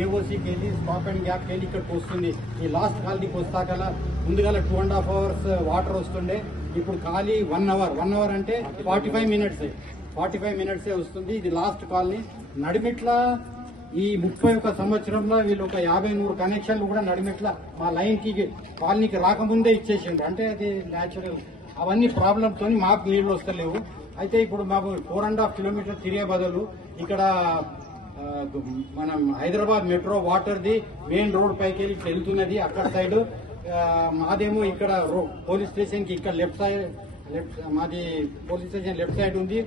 ఏఓసీకి వెళ్ళి stop and గ్యాప్కి వెళ్ళి ఇక్కడికి వస్తుంది. ఈ లాస్ట్ కాలనీకి వస్తాకలా ముందుగా 2.5 hours వాటర్ వస్తుండే. ఇప్పుడు ఖాళీ 1 hour. 1 hour అంటే 45 minutes వస్తుంది. ఇది లాస్ట్ కాలనీ. నడిమిట్ల ఈ 31 సంవత్సరంలో వీళ్ళు ఒక 50-100 కనెక్షన్లు కూడా నడిమిట్ల మా లైన్కి కాలనీకి రాకముందే ఇచ్చేసిండ్రు. అంటే అది న్యాచురల్. అవన్నీ ప్రాబ్లంతో మాకు నీళ్లు వస్తలేవు. అయితే ఇప్పుడు మాకు 4.5 kilometers తిరిగే బదులు ఇక్కడ మనం హైదరాబాద్ మెట్రో వాటర్ది మెయిన్ రోడ్ పైకి వెళ్ళి వెళ్తున్నది అక్కడ సైడ్. మాదేమో ఇక్కడ పోలీస్ స్టేషన్ కి ఇక్కడ మాది పోలీస్ స్టేషన్ లెఫ్ట్ సైడ్ ఉంది.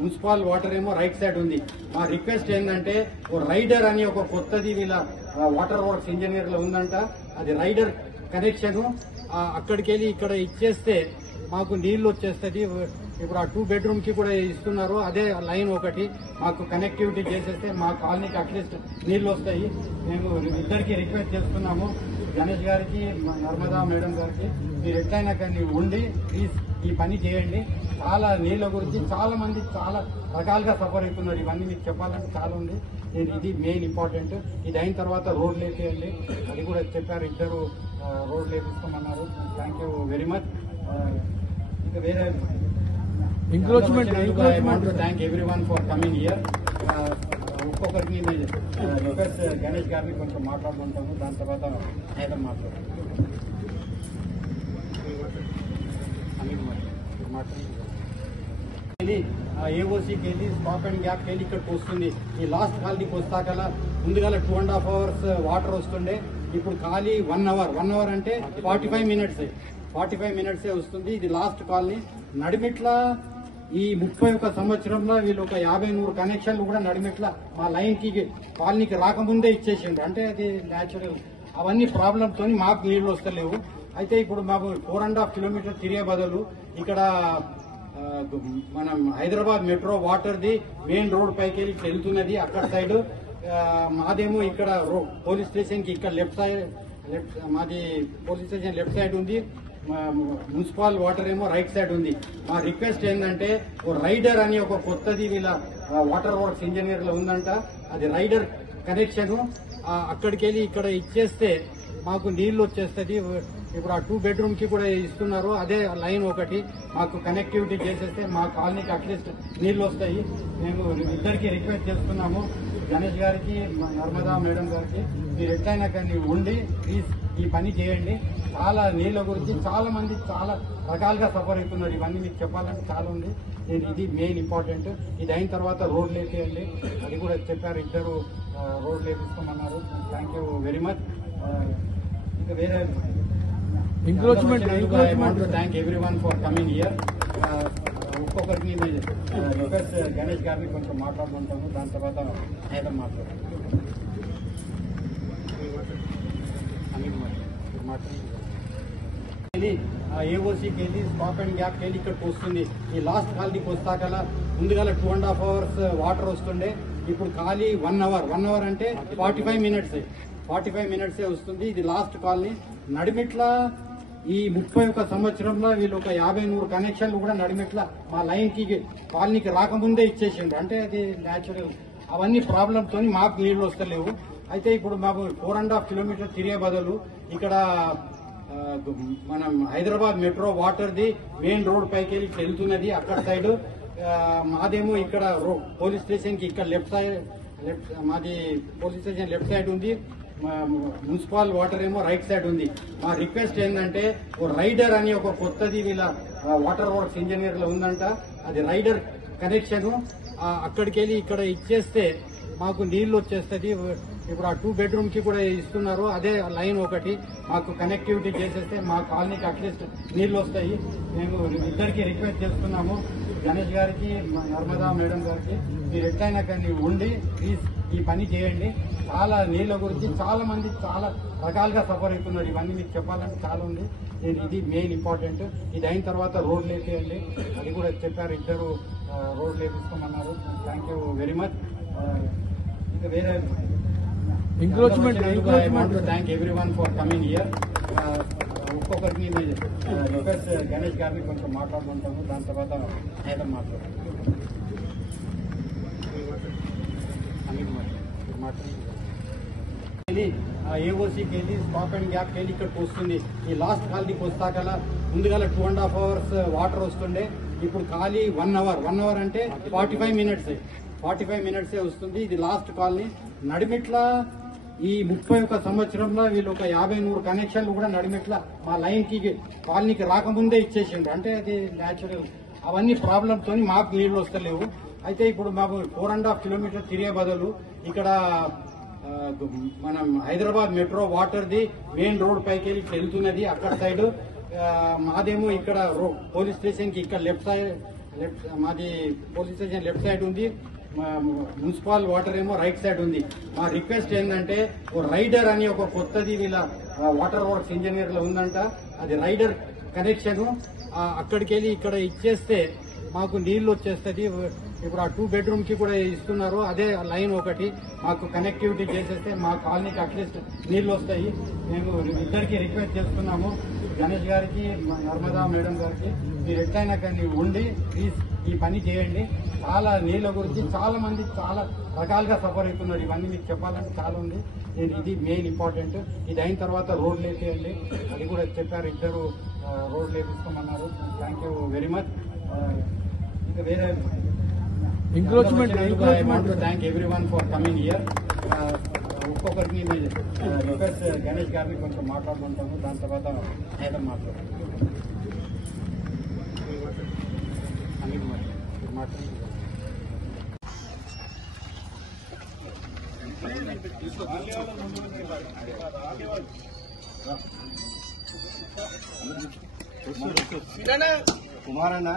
మున్సిపల్ వాటర్ ఏమో రైట్ సైడ్ ఉంది. మా రిక్వెస్ట్ ఏంటంటే రైడర్ అని ఒక కొత్తది వీళ్ళ వాటర్ వర్క్స్ ఇంజనీర్ లో ఉందంట. అది రైడర్ కనెక్షన్ అక్కడికి వెళ్ళి ఇక్కడ ఇచ్చేస్తే మాకు నీళ్లు వచ్చేస్తుంది. ఇప్పుడు ఆ 2 bedroom కి కూడా ఇస్తున్నారు. అదే లైన్ ఒకటి మాకు కనెక్టివిటీ చేసేస్తే మా కాలనీకి అట్లీస్ట్ నీళ్లు వస్తాయి. మేము ఇద్దరికి రిక్వెస్ట్ చేస్తున్నాము, గణేష్ గారికి, నర్మదా మేడం గారికి. మీరు ఎట్లయినా కానీ ఉండి ప్లీజ్ ఈ పని చేయండి. చాలా నీళ్ల గురించి చాలా మంది చాలా రకాలుగా సఫర్ అవుతున్నారు. ఇవన్నీ మీకు చెప్పాలంటే చాలా ఉంది. ఇది మెయిన్ ఇంపార్టెంట్. ఇది అయిన తర్వాత రోడ్ లేపేయండి. అది కూడా చెప్పారు, ఇద్దరు రోడ్ లేపిస్తామన్నారు. Thank you very much. ఇంకా వేరే thank everyone for coming here. ఒక్కొక్కరికి రిక్వెస్ట్ గణేష్ గారిని కొంచెం మాట్లాడుకుంటాము. దాని తర్వాత అయితే మాట్లాడతాం. ఏఓసీకి వెళ్ళి స్టాప్ అండ్ గ్యాప్కి వెళ్ళి ఇక్కడికి వస్తుంది. ఈ లాస్ట్ కాలనీకి వస్తాకలా ముందుగా 2.5 hours వాటర్ వస్తుండే. ఇప్పుడు ఖాళీ 1 hour. 1 hour అంటే 45 minutes వస్తుంది. ఇది లాస్ట్ కాలనీ. నడిమిట్ల ఈ 31 సంవత్సరంలో వీళ్ళు ఒక 50-100 కనెక్షన్లు కూడా నడిమిట్ల మా లైన్కి కాలనీకి రాకముందే ఇచ్చేసిండ్రు. అంటే అది న్యాచురల్. అవన్నీ ప్రాబ్లంతో మాకు నీళ్లు వస్తలేవు. అయితే ఇప్పుడు మాకు 4.5 kilometers తిరిగే బదులు ఇక్కడ మనం హైదరాబాద్ మెట్రో వాటర్ది మెయిన్ రోడ్ పైకి వెళ్ళి వెళ్తున్నది అక్కడ సైడ్. మాదేమో ఇక్కడ పోలీస్ స్టేషన్ కి ఇక్కడ మాది పోలీస్ స్టేషన్ లెఫ్ట్ సైడ్ ఉంది. మున్సిపల్ వాటర్ ఏమో రైట్ సైడ్ ఉంది. మా రిక్వెస్ట్ ఏంటంటే రైడర్ అని ఒక కొత్తది వీళ్ళ వాటర్ వర్క్స్ ఇంజనీర్ లో ఉందంట. అది రైడర్ కనెక్షన్ అక్కడికి వెళ్ళి ఇక్కడ ఇచ్చేస్తే మాకు నీళ్లు వచ్చేస్తుంది. ఇప్పుడు ఆ 2 bedroom కి కూడా ఇస్తున్నారు. అదే లైన్ ఒకటి మాకు కనెక్టివిటీ చేసేస్తే మా కాలనీకి అట్లీస్ట్ నీళ్లు వస్తాయి. మేము ఇద్దరికి రిక్వెస్ట్ చేస్తున్నాము, గణేష్ గారికి, నర్మదా మేడం గారికి. మీరు ఎట్లయినా కానీ ఉండి ప్లీజ్ ఈ పని చేయండి. చాలా నీళ్ల గురించి చాలా మంది చాలా రకాలుగా సఫర్ అవుతున్నారు. ఇవన్నీ మీకు చెప్పాలంటే చాలా ఉంది. ఇది మెయిన్ ఇంపార్టెంట్. ఇది అయిన తర్వాత రోడ్ లేపేయండి. అది కూడా చెప్పారు, ఇద్దరు రోడ్ లేపిస్తామన్నారు. Thank you very much. ఇంకా వేరే thank everyone for coming here. ఒక్కొక్కరికి రిక్వెస్ట్ గణేష్ గారిని కొంచెం మాట్లాడుకుంటాము. దాని తర్వాత అయితే మాట్లాడతాం. ఏఓసీకి వెళ్ళి స్టాప్ అండ్ గ్యాప్కి వెళ్ళి ఇక్కడికి వస్తుంది. ఈ లాస్ట్ కాలనీకి వస్తాకలా ముందుగా 2.5 hours వాటర్ వస్తుండే. ఇప్పుడు ఖాళీ 1 hour. 1 hour అంటే 45 minutes వస్తుంది. ఇది లాస్ట్ కాలనీ. నడిమిట్ల ఈ 31 సంవత్సరంలో వీళ్ళు ఒక 50-100 కనెక్షన్లు కూడా నడిమిట్ల మా లైన్కి కాలనీకి రాకముందే ఇచ్చేసిండ్రు. అంటే అది న్యాచురల్. అవన్నీ ప్రాబ్లంతో మాకు నీళ్లు వస్తలేవు. అయితే ఇప్పుడు మాకు 4.5 kilometers తిరిగే బదులు ఇక్కడ మనం హైదరాబాద్ మెట్రో వాటర్ది మెయిన్ రోడ్ పైకి వెళ్ళి వెళ్తున్నది అక్కడ సైడ్. మాదేమో ఇక్కడ పోలీస్ స్టేషన్ కి ఇక్కడ మాది పోలీస్ స్టేషన్ లెఫ్ట్ సైడ్ ఉంది. మున్సిపల్ వాటర్ ఏమో రైట్ సైడ్ ఉంది. మా రిక్వెస్ట్ ఏంటంటే రైడర్ అని ఒక కొత్తది వీళ్ళ వాటర్ వర్క్స్ ఇంజనీర్ లో ఉందంట. అది రైడర్ కనెక్షన్ అక్కడికి వెళ్ళి ఇక్కడ ఇచ్చేస్తే మాకు నీళ్లు వచ్చేస్తుంది. ఇప్పుడు ఆ 2 bedroom కి కూడా ఇస్తున్నారు. అదే లైన్ ఒకటి మాకు కనెక్టివిటీ చేసేస్తే మా కాలనీకి అట్లీస్ట్ నీళ్లు వస్తాయి. మేము ఇద్దరికి రిక్వెస్ట్ చేస్తున్నాము, గణేష్ గారికి, నర్మదా మేడం గారికి. మీరు ఎట్లయినా కానీ ఉండి ప్లీజ్ ఈ పని చేయండి. చాలా నీళ్ల గురించి చాలా మంది చాలా రకాలుగా సఫర్ అవుతున్నారు. ఇవన్నీ మీకు చెప్పాలంటే చాలా ఉంది. ఇది మెయిన్ ఇంపార్టెంట్. ఇది అయిన తర్వాత రోడ్ లేపేయండి. అది కూడా చెప్పారు, ఇద్దరు రోడ్ లేపిస్తామన్నారు. Thank you very much. ఇంకా వేరే thank everyone for coming here. ఒక్కొక్కరికి రిక్వెస్ట్ గణేష్ గారిని కొంచెం మాట్లాడుకుంటాము. దాని తర్వాత అయితే మాట్లాడతాం. ఏఓసీకి వెళ్ళి స్టాప్ అండ్ గ్యాప్కి వెళ్ళి ఇక్కడికి వస్తుంది. ఈ లాస్ట్ కాలనీకి వస్తాకల ముందుగాల 2.5 hours వాటర్ వస్తుండే. ఇప్పుడు ఖాళీ 1 hour అంటే 45 minutes వస్తుంది. ఇది లాస్ట్ కాలనీ. నడిమిట్ల ఈ 31 సంవత్సరంలో వీళ్ళు ఒక 50-100 కనెక్షన్లు కూడా నడిమిట్ల మా లైన్కి కాలనీకి రాకముందే ఇచ్చేసిండ్రు. అంటే అది న్యాచురల్. అవన్నీ ప్రాబ్లమ్తో మాకు నీళ్లు వస్తలేవు. అయితే ఇప్పుడు మాకు 4.5 kilometers తిరిగే బదులు ఇక్కడ మనం హైదరాబాద్ మెట్రో వాటర్ది మెయిన్ రోడ్ పైకి వెళ్ళి వెళ్తున్నది. అక్కడ సైడ్ మాదేమో ఇక్కడ పోలీస్ స్టేషన్ కి ఇక్కడ లెఫ్ట్ మాది పోలీస్ స్టేషన్ లెఫ్ట్ సైడ్ ఉంది. మున్సిపల్ వాటర్ ఏమో రైట్ సైడ్ ఉంది. మా రిక్వెస్ట్ ఏంటంటే ఓ రైడర్ అని ఒక కొత్తది వీళ్ళ వాటర్ వర్క్స్ ఇంజనీర్ లో ఉందంట. అది రైడర్ కనెక్షన్ అక్కడికి వెళ్ళి ఇక్కడ ఇచ్చేస్తే మాకు నీళ్లు వచ్చేస్తుంది. ఇప్పుడు ఆ 2 bedroom కి కూడా ఇస్తున్నారు. అదే లైన్ ఒకటి మాకు కనెక్టివిటీ చేసేస్తే మా కాలనీకి అట్లీస్ట్ నీళ్లు వస్తాయి. మేము ఇద్దరికి రిక్వెస్ట్ చేస్తున్నాము, గణేష్ గారికి, నర్మదా మేడం గారికి. మీరు ఎట్లయినా కానీ ఉండి ప్లీజ్ ఈ పని చేయండి. చాలా నీళ్ళ గురించి చాలా మంది చాలా రకాలుగా సఫర్ అవుతున్నారు. ఇవన్నీ మీకు చెప్పాలంటే చాలా ఉంది. ఇది మెయిన్ ఇంపార్టెంట్. ఇది అయిన తర్వాత రోడ్లు వేసేయండి. అది కూడా చెప్పారు, ఇద్దరు రోడ్లు వేపిస్తామన్నారు. Thank you very much. ఇంకా వేరే thank everyone for coming here. ఒక్కొక్కరికి రిక్వెస్ట్ గణేష్ గారిని కొంచెం మాట్లాడుకుంటాము. దాని తర్వాత మేడం మాట్లాడతాం. కుమారన్న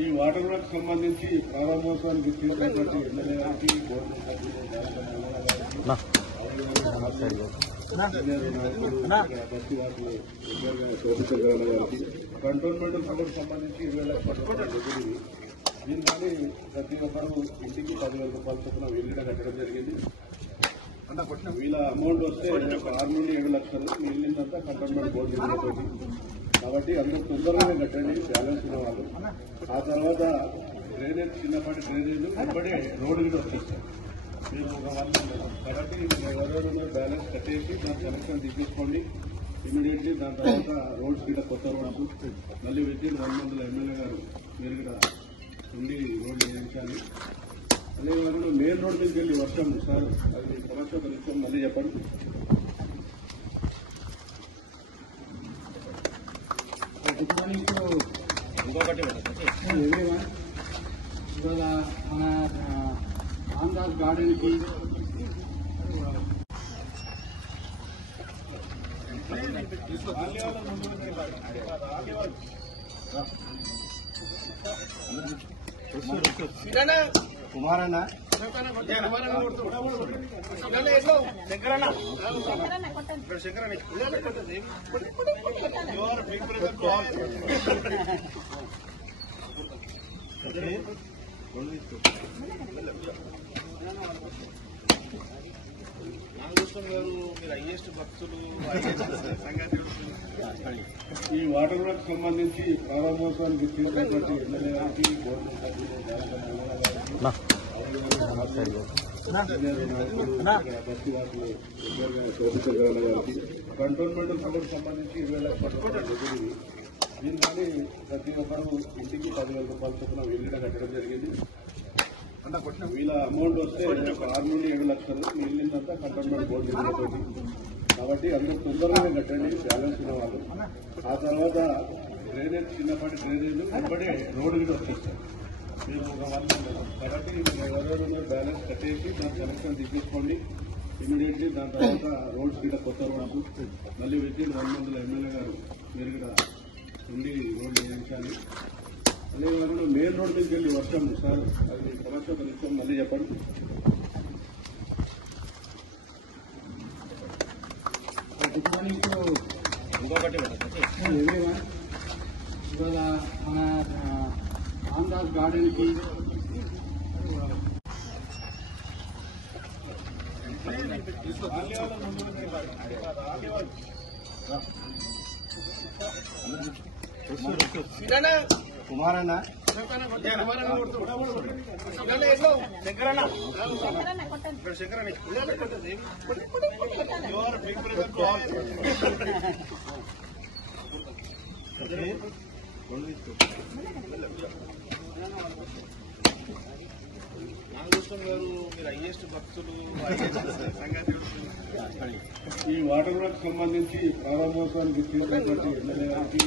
ఈ వాటర్ వర్క్ సంబంధించి ప్రారంభోత్సవానికి తీసుకున్నటువంటి ఎమ్మెల్యే గారికి కంటోన్మెంట్ సభకు సంబంధించి 20 లక్షల రూపాయలు దీని కానీ ప్రతి ఒక్కరు ఇంటికి 10,000 రూపాయల చొప్పున వీళ్ళ కట్టడం జరిగింది. వీళ్ళ అమౌంట్ వస్తే 6 నుండి 7 లక్షలు మిగిలిందంతా కంటోన్మెంట్ బోర్డు నిధులతోటి. కాబట్టి అందరూ తొందరగా కట్టండి బ్యాలెన్స్ ఉన్న వాళ్ళు. ఆ తర్వాత డ్రైనేజ్, చిన్నపాటి డ్రైనేజ్ ఇప్పుడే రోడ్డు కూడా వచ్చేస్తారు. మీరు ఒక 1 month కాబట్టి ఎవరెవరు బ్యాలెన్స్ కట్టేసి దాని కనెక్షన్ తీసుకోండి ఇమీడియట్లీ. దాని తర్వాత రోడ్స్ కూడా కొత్త రోడ్స్ మళ్ళీ వితిన్ 1 month ఎమ్మెల్యే గారు మీరు కూడా ఉండి రోడ్లు వేయించాలి. అదే కాకుండా మెయిన్ రోడ్ మీదకి వెళ్ళి వర్షం సార్ అది సమస్య ఒక నిమిషం మళ్ళీ చెప్పండి. ఇంకొకటి ఇవాళ మన రామదాస్ గార్డెన్కి కుమారన్న ఈ వాటర్ వర్క్ సంబంధించి ప్రారంభోత్సవానికి తీసుకున్నటువంటి ఎమ్మెల్యే గారికి కంటోన్మెంట్ సభకు సంబంధించి 20 లక్షల రూపాయలు దీని కానీ ప్రతి ఒక్కరు ఇంటికి 10,000 రూపాయల చొప్పున వీళ్ళ కట్టడం జరిగింది. వీళ్ళ అమౌంట్ వస్తే 6 నుండి 7 లక్షలు మిగిలిందంతా కంటోన్మెంట్ బోర్డు నిధులతోటి. కాబట్టి అందరూ తొందరగా కట్టండి బ్యాలెన్స్ ఉన్న వాళ్ళు. ఆ తర్వాత డ్రైనేజ్, చిన్నపాటి డ్రైనేజ్ ఇప్పుడే రోడ్డు కూడా వచ్చేస్తారు. మీరు ఒక 1 month కాబట్టి ఎవరెవరు బ్యాలెన్స్ కట్టేసి దాని కనెక్షన్ తీసుకోండి ఇమీడియట్లీ. దాని తర్వాత రోడ్స్ కూడా కొత్త రోడ్స్ మళ్ళీ వితిన్ 1 month ఎమ్మెల్యే గారు మీరు కూడా ఉండి రోడ్లు వేయించాలి. అదే కాకుండా మెయిన్ రోడ్ మీదకి వెళ్ళి వర్షం సార్ అది సమస్య ఒక నిమిషం మళ్ళీ చెప్పండి. ఇంకొకటి ఇవాళ మన రామదాస్ గార్డెన్కి కుమారన్న ఈ వాటర్ వర్క్ సంబంధించి ప్రారంభోత్సవానికి ఇచ్చినటువంటి ఎమ్మెల్యే గారికి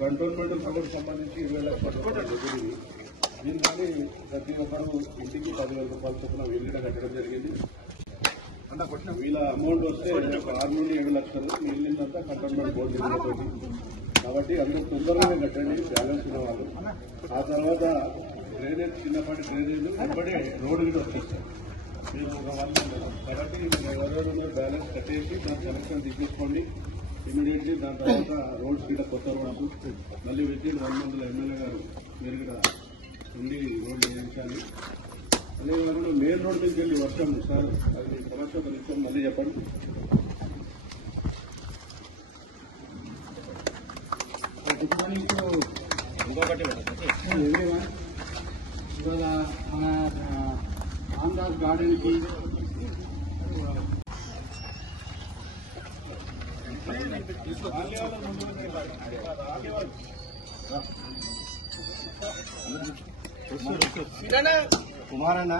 కంటోన్మెంట్ సభకు సంబంధించి 20 లక్షల రూపాయలు దీని కానీ ప్రతి ఒక్కరు ఇంటికి 10,000 రూపాయలు చొప్పున వీళ్ళ కట్టడం జరిగింది. వీళ్ళ అమౌంట్ వస్తే 6 నుండి 7 లక్షలు మిగిలినంతా కంటోన్మెంట్ బోర్డు తోటి. కాబట్టి అందరూ తొందరగానే కట్టండి బ్యాలెన్స్ ఉన్న వాళ్ళు. ఆ తర్వాత డ్రైనేజ్ చిన్నపాటి డ్రైనేజ్ ఇప్పుడే రోడ్డు కూడా వచ్చేస్తారు. మీరు ఒక 1 మంత్ కాబట్టి ఎవరెవరు బ్యాలెన్స్ కట్టేసి దాని కనెక్షన్ తీసుకోండి ఇమీడియట్లీ. దాని తర్వాత రోడ్స్ కూడా కొత్త రోడ్స్ మళ్ళీ వితిన్ 1 మంత్లో ఎమ్మెల్యే గారు మీరు కూడా ఉండి రోడ్లు వేయించాలి. అదే కాకుండా మెయిన్ రోడ్ నుంచి వెళ్ళి వర్షం సార్ అది సమస్య ఒక నిమిషం మళ్ళీ చెప్పండి. ఇంకొకటి ఇవాళ మన రామదాస్ గార్డెన్కి కుమారన్న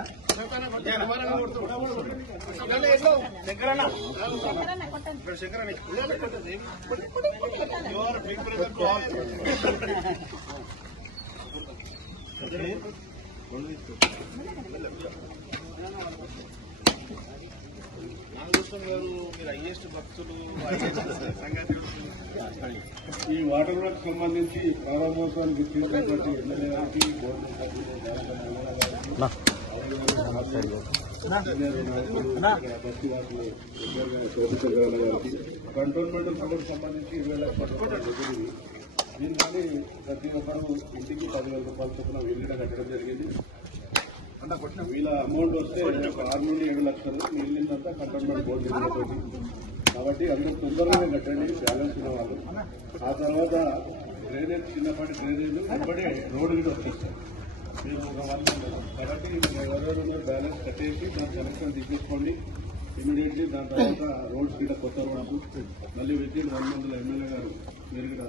ఈ వాటర్ వర్క్ సంబంధించి ప్రారంభోత్సవానికి ఇచ్చినటువంటి ఎమ్మెల్యే గారికి కంటోన్మెంట్ సభకు సంబంధించి 20 లక్షల రూపాయలు దీని కానీ ప్రతి ఒక్కరు ఇంటికి 10,000 రూపాయలు చొప్పున వీళ్ళ కట్టడం జరిగింది. వీళ్ళ అమౌంట్ వస్తే 6 నుండి 7 లక్షలు మిగిలినంతా కంటోన్మెంట్ బోర్డు తోటి. కాబట్టి అందరూ తొందరగానే కట్టండి బ్యాలెన్స్ ఉన్న వాళ్ళు. ఆ తర్వాత డ్రైనేజ్ చిన్నపాటి డ్రైనేజ్ ఇప్పుడే రోడ్డు కూడా వచ్చేస్తారు. మీరు ఒక 1 మంత్ కాబట్టి ఎవరెవరు బ్యాలెన్స్ కట్టేసి దాని కనెక్షన్ తీసుకోండి ఇమీడియట్లీ. దాని తర్వాత రోడ్స్ కూడా కొత్త రోడ్స్ మళ్ళీ వితిన్ 1 మంత్లో ఎమ్మెల్యే గారు మీరు కూడా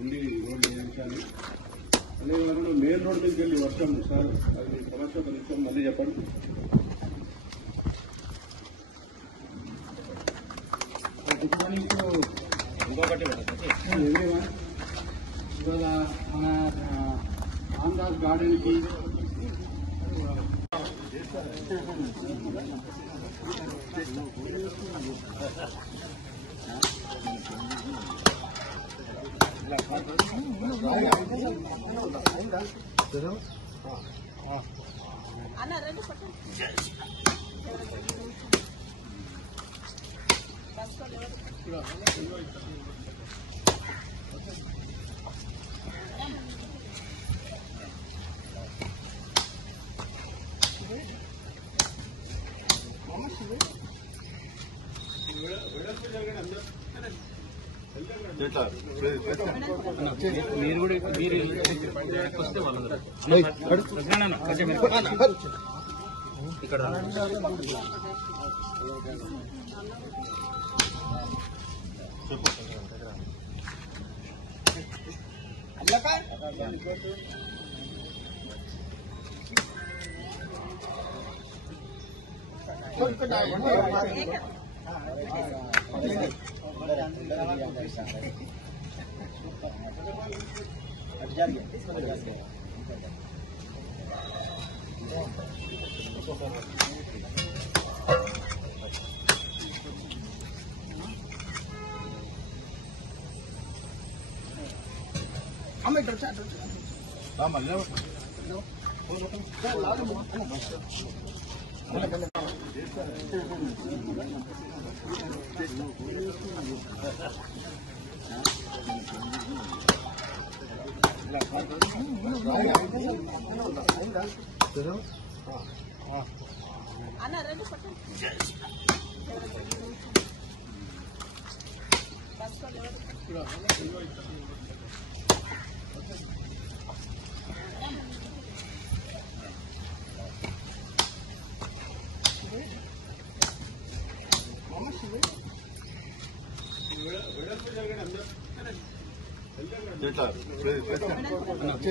ఉండి రోడ్లు వేయించాలి. అదే కాకుండా మెయిన్ రోడ్ నుంచి వెళ్ళి వర్షం సార్ అది సమస్య ఒక నిమిషం మళ్ళీ చెప్పండి. ఇంకొకటి ఇవాళ మన రామదాస్ గార్డెన్కి మీరు కూడా వస్తే వాళ్ళందరూ ఇక్కడ మళ్ళీ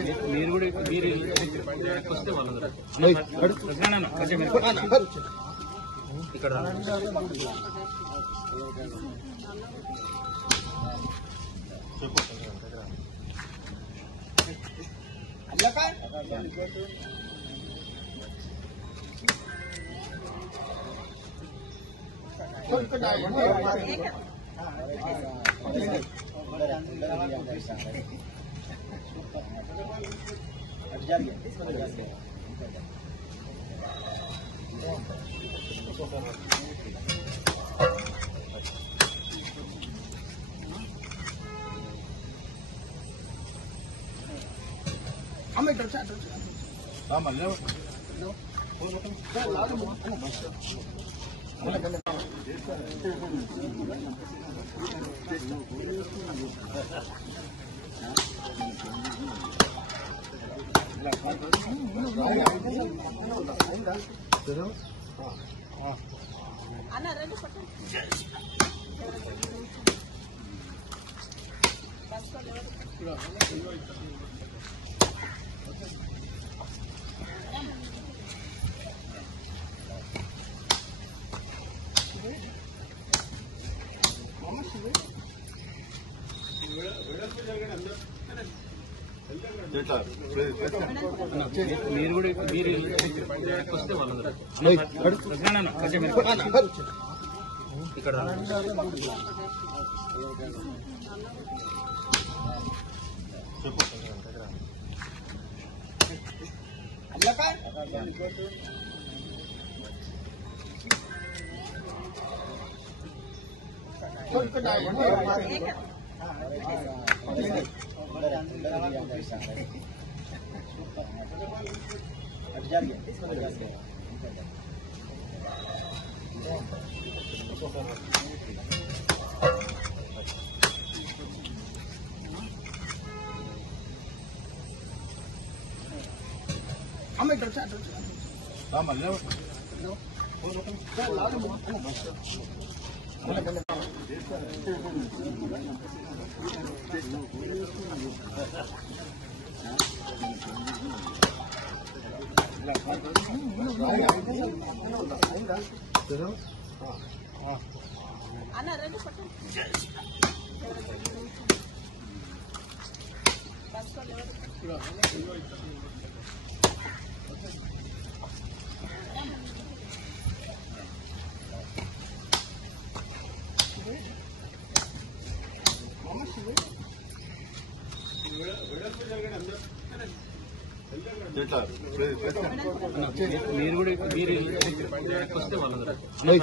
మీరు కూడా మీరు వస్తే వాళ్ళందరూ ఇక్కడ మీరు కూడా మీరు వస్తే వాళ్ళందరూ ఇక్కడ మీరు కూడా మీరు వస్తే వాళ్ళందరూ ఇక్కడ